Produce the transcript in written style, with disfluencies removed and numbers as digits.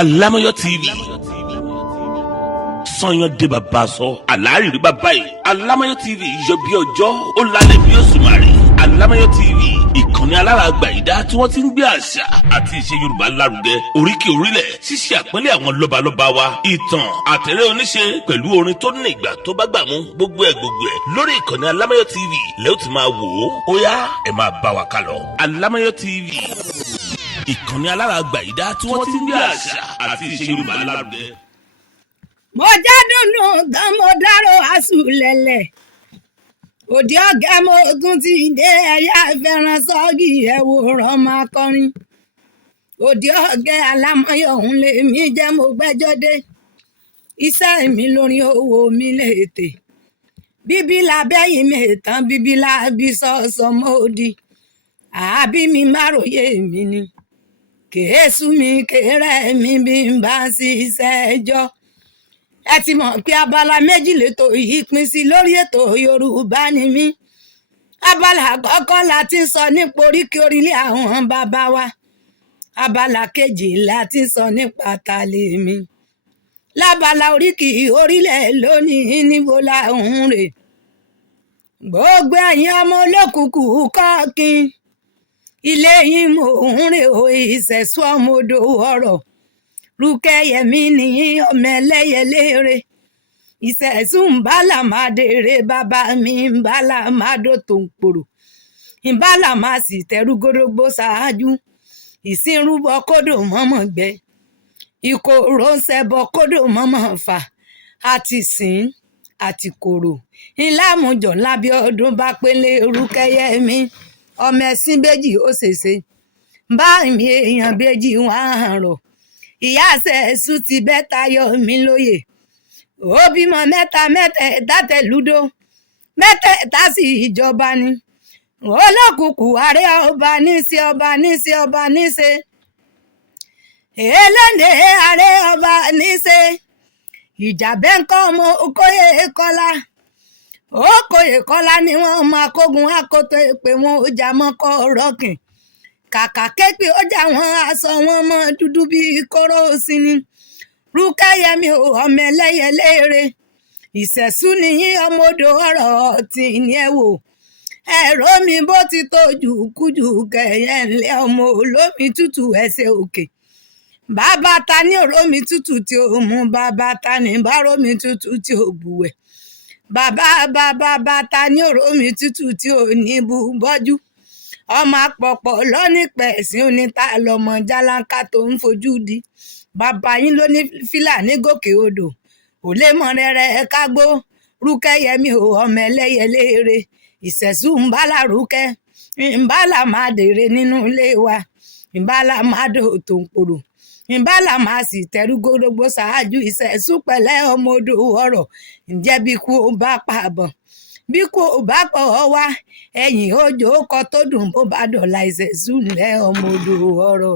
Alámọ̀yọ́ TV sọyàn dé bàbá sọ àlárìrí bàbá yìí. Alámọ̀yọ́ TV yọ bí ọjọ́ ó lálẹ́ bí òṣùmàrè. Alámọ̀yọ́ TV ìkànnì alárààgbà ìdá tí wọ́n ti ń gbé àṣà àti ìṣe Yorùbá lárugẹ, oríkì orílẹ̀, ṣíṣe àpọ́nlé àwọn lọ́balọ́ba wa, ìtàn àtẹ̀rẹ́ oníṣe pẹ̀lú orin tó ní ìgbà tó bá gbà mú, gbogbo ẹ̀ lórí ìkànnì Alámọ̀yọ́ TV lẹ́yìn tí máa wò ó yá ẹ máa bá wa kálọ. Alámọ̀yọ́ TV ìkànnì alárààgbà ìdá tí wọ́n ti ń gbé àṣà àti ìṣe Yorùbá lárugẹ. Mo jádùnú gan mo dárò àsùlẹ̀lẹ̀ òde ọ̀gá mo tún ti dé ẹ̀yà fẹ́ràn sọ́ọ̀gì ẹ̀wòrán máa kọrin òde ọ̀gá Alámọ̀yọ́ òun lèmi jẹ́ mo gbẹ́jọ́ dé iṣẹ́ mi lórí owó mi lètè bíbí labẹ́yìn mi tán bíbí lábí sọ́ọ̀sọ́ mọ́ọ̀dì àbí mi máròyé mi ni kèésù mi kéré mi bí n bá ṣiṣẹ́ ẹjọ́. Ẹ ti mọ̀ pé abala méjì lètò yìí pín sí lórí ètò Yorùbá ni mí. Abala àkọ́kọ́ la ti ń sọ nípa oríkì orílẹ̀ àwọn bàbá wa. Abala kejì la ti ń sọ nípa tàlẹ́ mi. Lábala oríkì orílẹ̀ lónìí níbo la ń rè. Gbogbo ẹ̀yin ọmọ olókùnkùn kọ́ọ̀kin. Ilé yín mò ń rè o ìṣẹ̀ṣù ọmọdé ọ̀rọ̀. Rúkẹ́yẹmí ní ọmọ ẹlẹ́yẹlére ìṣẹ̀ṣù ń bálà máa dèrè bàbá mi ń bálà máa dò tó ń pòrò ìbálà máa sì tẹrú gódógbó ṣáájú ìsínrúbọ kódò mọ́mọ́ gbẹ ìkòrò ń ṣẹbọ kódò mọ́mọ́ fà àti sìn àti kòrò ìlàmújọ lábẹ́ ọdún bá pélé Rúkẹ́yẹmí ọmọ ẹ̀sìn méjì ó ṣèṣe bá mi èèyàn méjì wọn á rọ̀ ìyá ṣẹ̀ṣù ti bẹ́ tayọ mi lóye ó bímọ mẹ́ta tẹ̀lúdó mẹ́tẹ̀ẹ̀ta sì ìjọba ni olókùnkùn ààrẹ ọba níṣe ọba níṣe ọba níṣe eléńdé ààrẹ ọba níṣe ìjàbẹ́ ńkọ́ ọmọ okòye kọ́lá okòye kọ́lá ni wọ́n máa kógun akoto pé wọ́n ó jà mọ́kọ́ rọ́kìn kàkà képe ó jà wọn aṣọ wọn mọ dúdú bíi kóró sí ni Rúkẹ́yẹmí ọmọ ẹlẹ́yẹlére ìṣẹ̀ṣù nìyí ọmọ odò ọ̀rọ̀ tí ní ẹ wò ẹ̀rọ mi bó ti tójú kújù kẹyẹ ńlẹ̀ ọmọ olómi tútù ẹsẹ̀ òkè bàbá ta ní òrómi tútù tí ó mú bàbá ta ní bárómi tútù tí ó bùwẹ̀ bàbá ta ní òrómi tútù tí ó ní bú bọ́jú ọmọ àpọ̀pọ̀ lọ́nìpẹ̀sìn oníta lọ́mọ jálánkà tó ń fojú di bàbá yín ló ní fílàní gòkè odò ò lè mọ rẹ̀rẹ̀ kágbó Rúkẹ́yẹmí ọmọ ẹlẹ́yẹlére ìṣẹ̀ṣù ń bálà rúkẹ́ ń bálà máa dèrè nínú ilé wa ń bálà máa dò tó ń pòrò ń bálà máa sì tẹrú gódógbó ṣáájú ìṣẹ̀ṣù pẹ̀lẹ́ ọmọ odò ọ̀rọ̀ ǹjẹ́ bí kú ó bá pa àbọ̀n bí kò bá pọ̀ wá ẹ̀yìn òjò kọ tó dùn bó bá dọ̀la ìṣẹ̀ṣù ńlẹ̀ ọmọ odò ọ̀rọ̀.